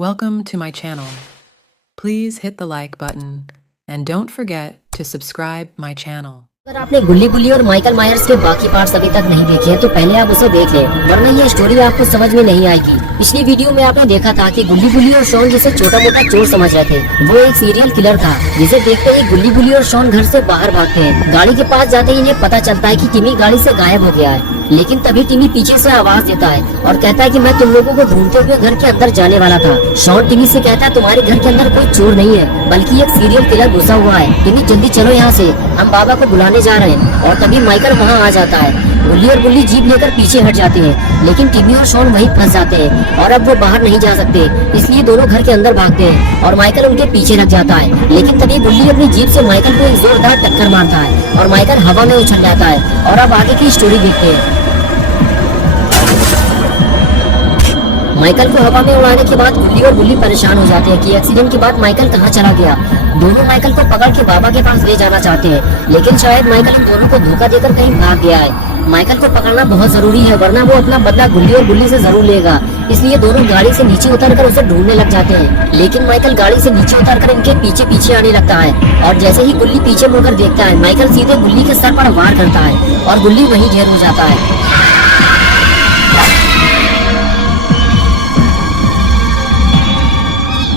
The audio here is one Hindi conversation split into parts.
Welcome to my channel. Please hit the like button and don't forget to subscribe my channel. अगर आपने गुल्ली बुल्ली और माइकल मायर्स के बाकी पार्ट्स अभी तक नहीं देखे हैं तो पहले आप उसे देख लें, वरना ये स्टोरी आपको समझ में नहीं आएगी। पिछली वीडियो में आपने देखा था कि गुल्ली बुल्ली और शॉन जिसे छोटा मोटा चोर समझ रहे थे, वो एक सीरियल किलर था जिसे देखते ही गुल्ली बुल्ली और शॉन घर से बाहर भागते हैं। गाड़ी के पास जाते ही इन्हें पता चलता है कि टिमी गाड़ी से गायब हो गया है, लेकिन तभी टिमी पीछे से आवाज देता है और कहता है कि मैं तुम लोगों को ढूंढते हुए घर के अंदर जाने वाला था। शॉन टिमी से कहता है तुम्हारे घर के अंदर कोई चोर नहीं है बल्कि एक सीरियल किलर घुसा हुआ है। टिमी जल्दी चलो यहाँ से, हम बाबा को बुलाने जा रहे हैं। और तभी माइकल वहाँ आ जाता है। गुल्ली और बुल्ली जीप लेकर पीछे हट जाते हैं, लेकिन टिमी और शॉन वहीं फंस जाते हैं और अब वो बाहर नहीं जा सकते, इसलिए दोनों घर के अंदर भागते हैं और माइकल उनके पीछे लग जाता है। लेकिन तभी गुल्ली अपनी जीप से माइकल को एक जोरदार टक्कर मारता है और माइकल हवा में उछल जाता है। और अब आगे की स्टोरी देखते हैं। माइकल को हवा में उड़ाने के बाद गुल्ली और बुल्ली परेशान हो जाते हैं कि एक्सीडेंट के बाद माइकल कहाँ चला गया। दोनों माइकल को पकड़ के बाबा के पास ले जाना चाहते हैं, लेकिन शायद माइकल इन दोनों को धोखा देकर कहीं भाग गया है। माइकल को पकड़ना बहुत जरूरी है, वरना वो अपना बदला गुल्ली और बुल्ली से जरूर लेगा। इसलिए दोनों गाड़ी से नीचे उतरकर उसे ढूंढने लग जाते हैं, लेकिन माइकल गाड़ी से नीचे उतरकर इनके पीछे पीछे आने लगता है। और जैसे ही गुल्ली पीछे मुड़कर देखता है, माइकल सीधे गुल्ली के सर पर वार करता है और गुल्ली वहीं ढेर हो जाता है।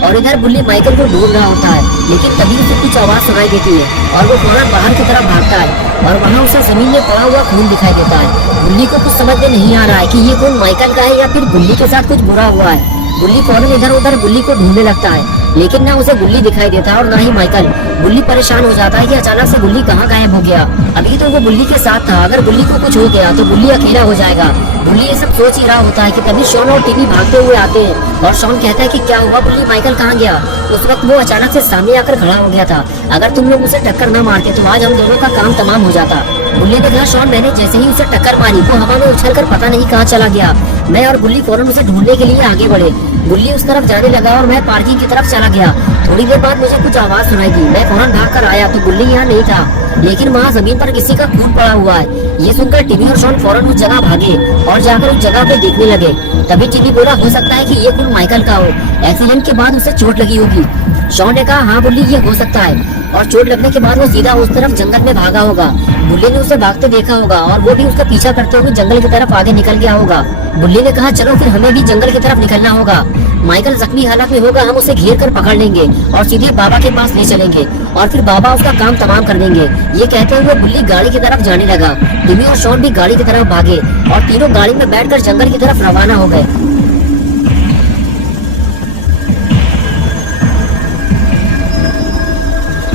और इधर बुल्ली माइकल को ढूंढ रहा होता है, लेकिन तभी उसे कुछ आवाज सुनाई देती है और वो फौरन बाहर की तरफ भागता है और वहाँ उसे जमीन में पड़ा हुआ खून दिखाई देता है। बुल्ली को कुछ समझ में नहीं आ रहा है कि ये खून माइकल का है या फिर बुल्ली के साथ कुछ बुरा हुआ है। बुल्ली फौरन इधर उधर बुल्ली को ढूंढने लगता है, लेकिन ना उसे गुल्ली दिखाई देता है और ना ही माइकल। बुल्ली परेशान हो जाता है कि अचानक से गुल्ली कहाँ गायब हो गया। अभी तो वो बुल्ली के साथ था, अगर गुल्ली को कुछ हो गया तो गुल्ली अकेला हो जाएगा। बुल्ली ये सब सोच ही रहा होता है कि तभी शॉन और टिमी भागते हुए आते हैं और शॉन कहता है कि क्या हुआ बुल्ली, माइकल कहाँ गया। उस वक्त वो अचानक से सामने आकर खड़ा हो गया था। अगर तुम लोग उसे टक्कर न मारते तो आज हम दोनों का काम तमाम हो जाता। बुल्ली ने कहा शॉन मैंने जैसे ही उसे टक्कर मारी वो हवा में उछलकर पता नहीं कहाँ चला गया। मैं और गुल्ली फौरन उसे ढूंढने के लिए आगे बढ़े। गुल्ली उस तरफ जाने लगा और मैं पार्किंग की तरफ चला गया। थोड़ी देर बाद मुझे कुछ आवाज सुनाई दी, मैं फौरन भाग कर आया तो गुल्ली यहाँ नहीं था, लेकिन वहाँ जमीन पर किसी का खून पड़ा हुआ है। ये सुनकर टिमी और शॉन फौरन उस जगह भागे और जाकर उस जगह पे देखने लगे। तभी टिमी बोला हो सकता है कि ये खून माइकल का हो, एक्सीडेंट के बाद उसे चोट लगी होगी। शॉन ने कहा हाँ बुल्ली ये हो सकता है, और चोट लगने के बाद वो सीधा उस तरफ जंगल में भागा होगा। बुल्ली ने उसे भागते देखा होगा और वो भी उसका पीछा करते हुए जंगल की तरफ आगे निकल गया होगा। बुल्ली ने कहा चलो फिर हमें भी जंगल की तरफ निकलना होगा। माइकल जख्मी हालत में होगा, हम उसे घेर कर पकड़ लेंगे और सीधे बाबा के पास ले चलेंगे और फिर बाबा उसका काम तमाम कर देंगे। ये कहते हुए बुल्ली गाड़ी की तरफ जाने लगा। टिमी और शॉन भी गाड़ी की तरफ भागे और तीनों गाड़ी में बैठकर जंगल की तरफ रवाना हो गए।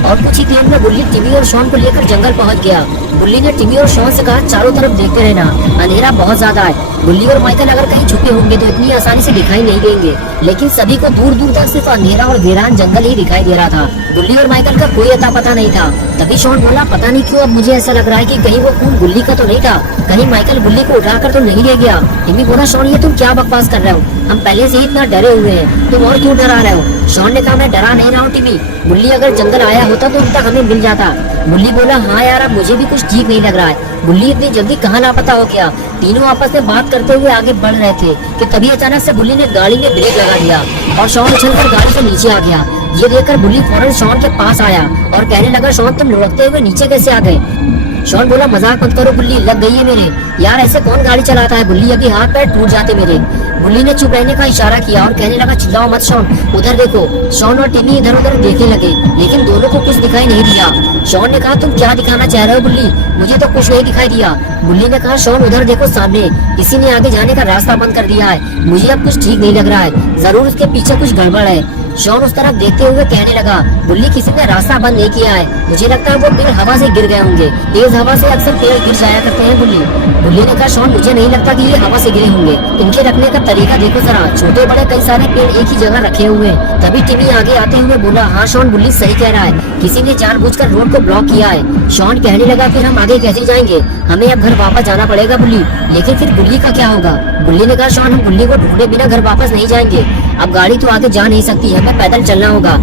और कुछ ही देर में बुल्ली टिमी और शॉन को लेकर जंगल पहुंच गया। बुल्ली ने टिमी और शॉन से कहा चारों तरफ देखते रहना, अंधेरा बहुत ज्यादा है। बुल्ली और माइकल अगर कहीं छुपे होंगे तो इतनी आसानी से दिखाई नहीं देंगे, लेकिन सभी को दूर दूर तक सिर्फ अंधेरा और वीरान जंगल ही दिखाई दे रहा था। बुल्ली और माइकल का कोई अता पता नहीं था। तभी शॉन बोला पता नहीं क्यों अब मुझे ऐसा लग रहा है कि कहीं वो खून गुल्ली का तो नहीं था, कहीं माइकल गुल्ली को उठाकर तो नहीं ले गया। टिमी बोला शॉन ये तुम क्या बकवास कर रहे हो, हम पहले से ही इतना डरे हुए हैं, तुम और क्यों डरा रहे हो। शॉन ने कहा मैं डरा नहीं रहा हूँ टिमी, बुल्ली अगर जंगल आया होता तो उन तक हमें मिल जाता। बुल्ली बोला हाँ यार अब मुझे भी कुछ ठीक नहीं लग रहा है, बुल्ली इतनी जल्दी कहाँ लापता हो गया। तीनों आपस में बात करते हुए आगे बढ़ रहे थे कि तभी अचानक से बुल्ली ने गाड़ी में ब्रेक लगा दिया और शॉन उछलकर गाड़ी से नीचे आ गया। ये देखकर बुल्ली फौरन शॉन के पास आया और कहने लगा शॉन तुम लुढ़कते हुए नीचे कैसे आ गए। शॉन बोला मजाक मत करो बुल्ली, लग गई है मेरे। यार ऐसे कौन गाड़ी चलाता है बुल्ली, अभी हाथ पैर टूट जाते मेरे। बुल्ली ने चुप रहने का इशारा किया और कहने लगा चिल्लाओ मत शॉन, उधर देखो। शॉन और टिमी इधर उधर देखने लगे, लेकिन दोनों को कुछ दिखाई नहीं दिया। शॉन ने कहा तुम क्या दिखाना चाह रहे हो बुल्ली, मुझे तो कुछ नहीं दिखाई दिया। बुल्ली ने कहा शॉन उधर देखो सामने, किसी ने आगे जाने का रास्ता बंद कर दिया है, मुझे अब कुछ ठीक नहीं लग रहा है, जरूर उसके पीछे कुछ गड़बड़ है। शॉन उस तरफ देखते हुए कहने लगा बुल्ली किसी ने रास्ता बंद नहीं किया है, मुझे लगता है वो पेड़ हवा से गिर गए होंगे, तेज हवा से अक्सर पेड़ गिर जाया करते हैं बुल्ली। बुल्ली ने कहा शॉन मुझे नहीं लगता कि ये हवा से गिरे होंगे, इनके रखने का तरीका देखो जरा, छोटे बड़े कई सारे पेड़ एक ही जगह रखे हुए हैं। तभी टिमी आगे आते हुए बोला हाँ शॉन बुल्ली सही कह रहा है, किसी ने जानबूझकर रोड को ब्लॉक किया है। शॉन कहने लगा फिर हम आगे कैसे जाएंगे, हमें अब घर वापस जाना पड़ेगा बुल्ली, लेकिन फिर बुल्ली का क्या होगा। बुल्ली ने कहा शॉन हम बुल्ली को ढूंढे बिना घर वापस नहीं जाएंगे, अब गाड़ी तो आगे जा नहीं सकती, हमें पैदल चलना होगा।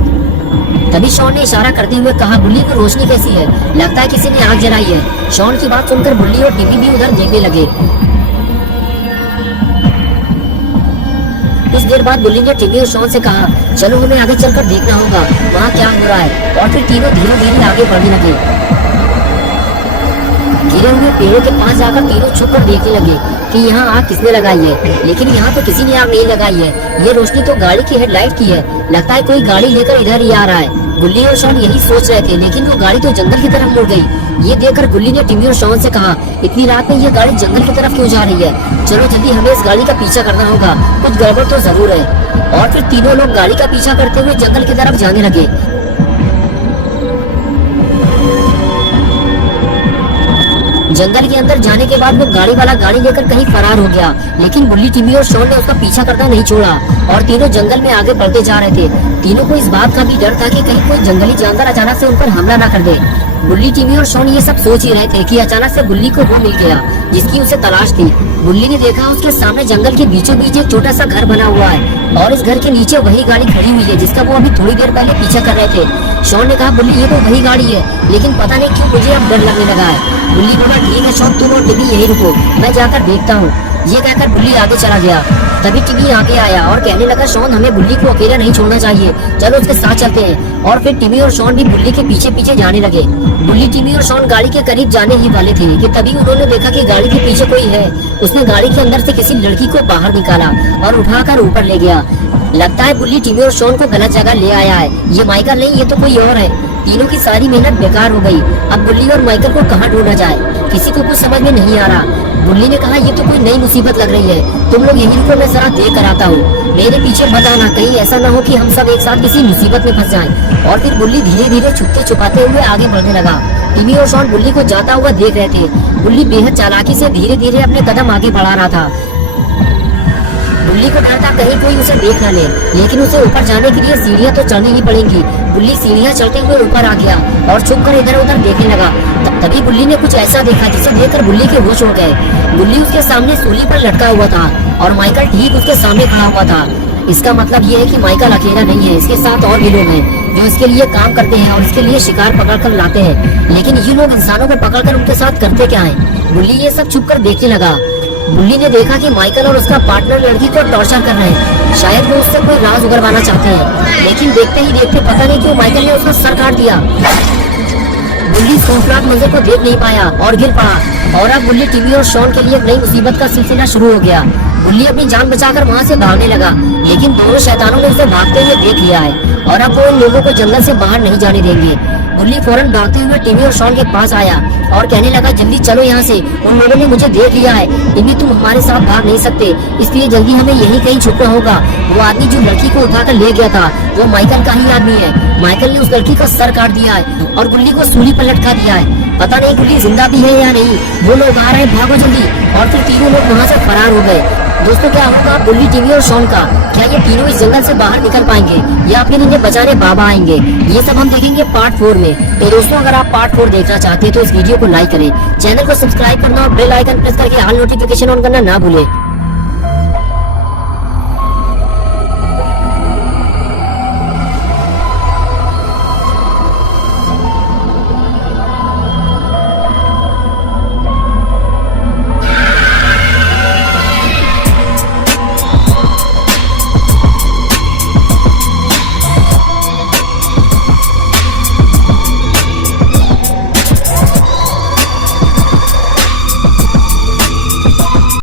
तभी शॉन ने इशारा करते हुए कहा बुल्ली को रोशनी कैसी है, लगता है किसी ने आग जलाई है। शॉन की बात सुनकर बुल्ली और टिमी भी उधर देखने लगे। कुछ देर बाद बुल्ली ने टिमी और शॉन से कहा, चलो हमें आगे चलकर देखना होगा वहाँ क्या हो रहा है। और फिर तीनों धीरे धीरे आगे बढ़ने लगे। गिरे हुए पेड़ों के पास जाकर तीनों छुप कर देखने लगे कि यहाँ आग किसने लगाई है, लेकिन यहाँ तो किसी ने आग नहीं लगाई है। ये रोशनी तो गाड़ी की हेडलाइट की है, लगता है कोई गाड़ी लेकर इधर ही आ रहा है। बुल्ली और शॉन यही सोच रहे थे, लेकिन वो गाड़ी तो जंगल की तरफ मुड़ गई। ये देखकर बुल्ली ने टिमी और शॉन से कहा, इतनी रात में ये गाड़ी जंगल की तरफ क्यों जा रही है? चलो जल्दी हमें इस गाड़ी का पीछा करना होगा, कुछ गड़बड़ तो जरूर है। और फिर तीनों लोग गाड़ी का पीछा करते हुए जंगल की तरफ जाने लगे। जंगल के अंदर जाने के बाद वो गाड़ी वाला गाड़ी लेकर कहीं फरार हो गया, लेकिन बुल्ली, टिमी और शॉन ने उसका पीछा करना नहीं छोड़ा और तीनों जंगल में आगे बढ़ते जा रहे थे। तीनों को इस बात का भी डर था कि कहीं कोई जंगली जानवर अचानक से उन पर हमला न कर दे। बुल्ली, टिमी और शॉन ये सब सोच ही रहे थे कि अचानक से बुल्ली को वो मिल गया जिसकी उसे तलाश थी। बुल्ली ने देखा उसके सामने जंगल के बीचों बीच एक छोटा सा घर बना हुआ है और इस घर के नीचे वही गाड़ी खड़ी हुई है जिसका वो अभी थोड़ी देर पहले पीछा कर रहे थे। शॉन ने कहा, बुल्ली ये तो वही गाड़ी है, लेकिन पता नहीं क्यों मुझे अब डर लगने लगा है। बुल्ली बोला, ठीक है शॉन, तुम और टिमी यही रुको, मैं जाकर देखता हूँ। ये कहकर बुल्ली आगे चला गया। तभी टिमी आगे आया और कहने लगा, शॉन हमें बुल्ली को अकेला नहीं छोड़ना चाहिए, चलो उसके साथ चलते हैं। और फिर टिमी और शॉन भी बुल्ली के पीछे पीछे जाने लगे। बुल्ली, टिमी और शॉन गाड़ी के करीब जाने ही वाले थे कि तभी उन्होंने देखा कि गाड़ी के पीछे कोई है। उसने गाड़ी के अंदर से किसी लड़की को बाहर निकाला और उठाकर ऊपर ले गया। लगता है बुल्ली टिमी और शॉन को गलत जगह ले आया है। ये माइकल नहीं, ये तो कोई और है। तीनों की सारी मेहनत बेकार हो गई। अब बुल्ली और माइकल को कहाँ ढूंढा जाए, किसी को कुछ समझ में नहीं आ रहा। बुल्ली ने कहा, ये तो कोई नई मुसीबत लग रही है, तुम लोग यहीं रुको, मैं जरा देख कर आता हूँ। मेरे पीछे मत आना, कहीं ऐसा ना हो कि हम सब एक साथ किसी मुसीबत में फंस जाएं। और फिर बुल्ली धीरे धीरे छुपते छुपाते हुए आगे बढ़ने लगा। टिमी और शॉन बुल्ली को जाता हुआ देख रहे थे। बुल्ली बेहद चालाकी से धीरे धीरे अपने कदम आगे बढ़ा रहा था। बुल्ली को डर था कहीं कोई उसे देख न ले, लेकिन उसे ऊपर जाने के लिए सीढ़ियाँ तो चढ़नी ही पड़ेंगी। बुल्ली सीढ़ियाँ चढ़ते हुए ऊपर आ गया और छुपकर इधर उधर देखने लगा। तभी बुल्ली ने कुछ ऐसा देखा जिसे देखकर बुल्ली के होश उड़ गए। बुल्ली उसके सामने सूली पर लटका हुआ था और माइकल ठीक उसके सामने खड़ा हुआ था। इसका मतलब ये है कि माइकल अकेला नहीं है, इसके साथ और भी लोग हैं जो इसके लिए काम करते हैं और इसके लिए शिकार पकड़ कर लाते हैं। लेकिन ये लोग इंसानों को पकड़कर उनके साथ करते क्या है? बुल्ली ये सब छुप कर देखने लगा। बुल्ली ने देखा कि माइकल और उसका पार्टनर लड़की को टॉर्चर कर रहे हैं। शायद वो उससे कोई राज उगलवाना चाहते हैं, लेकिन देखते ही देखते पता नहीं क्यों माइकल ने उसका सर काट दिया। बुल्ली खौफनाक मंजर को देख नहीं पाया और गिर पड़ा। और अब बुल्ली, टिमी और शॉन के लिए एक नई मुसीबत का सिलसिला शुरू हो गया। बुल्ली अपनी जान बचाकर वहाँ से भागने लगा, लेकिन दोनों शैतानों ने उसे भागते हुए देख लिया है और अब वो इन लोगों को जंगल से बाहर नहीं जाने देंगे। बुल्ली फौरन भागते हुए टिमी और शॉन के पास आया और कहने लगा, जल्दी चलो यहाँ से, उन लोगों ने मुझे देख लिया है। टिमी, तुम हमारे साथ भाग नहीं सकते, इसलिए जल्दी हमें यहीं कहीं छुपना होगा। वो आदमी जो लड़की को उठाकर ले गया था वो माइकल का ही आदमी है। माइकल ने उस लड़की का सर काट दिया है और गुल्ली को सूली पर लटका दिया है। पता नहीं गुल्ली जिंदा भी है या नहीं। वो लोग आ रहे हैं, भागो जल्दी। और फिर तीनों लोग वहाँ से फरार हो गए। दोस्तों, क्या होगा बुल्ली, टिमी और शॉन का? क्या ये तीनों इस जंगल से बाहर निकल पाएंगे या फिर इन्हें बचाने बाबा आएंगे? ये सब हम देखेंगे पार्ट 4 में। तो दोस्तों, अगर आप पार्ट 4 देखना चाहते हैं तो इस वीडियो को लाइक करें, चैनल को सब्सक्राइब करना और बेल आइकन प्रेस करके ऑल नोटिफिकेशन ऑन करना ना भूलें।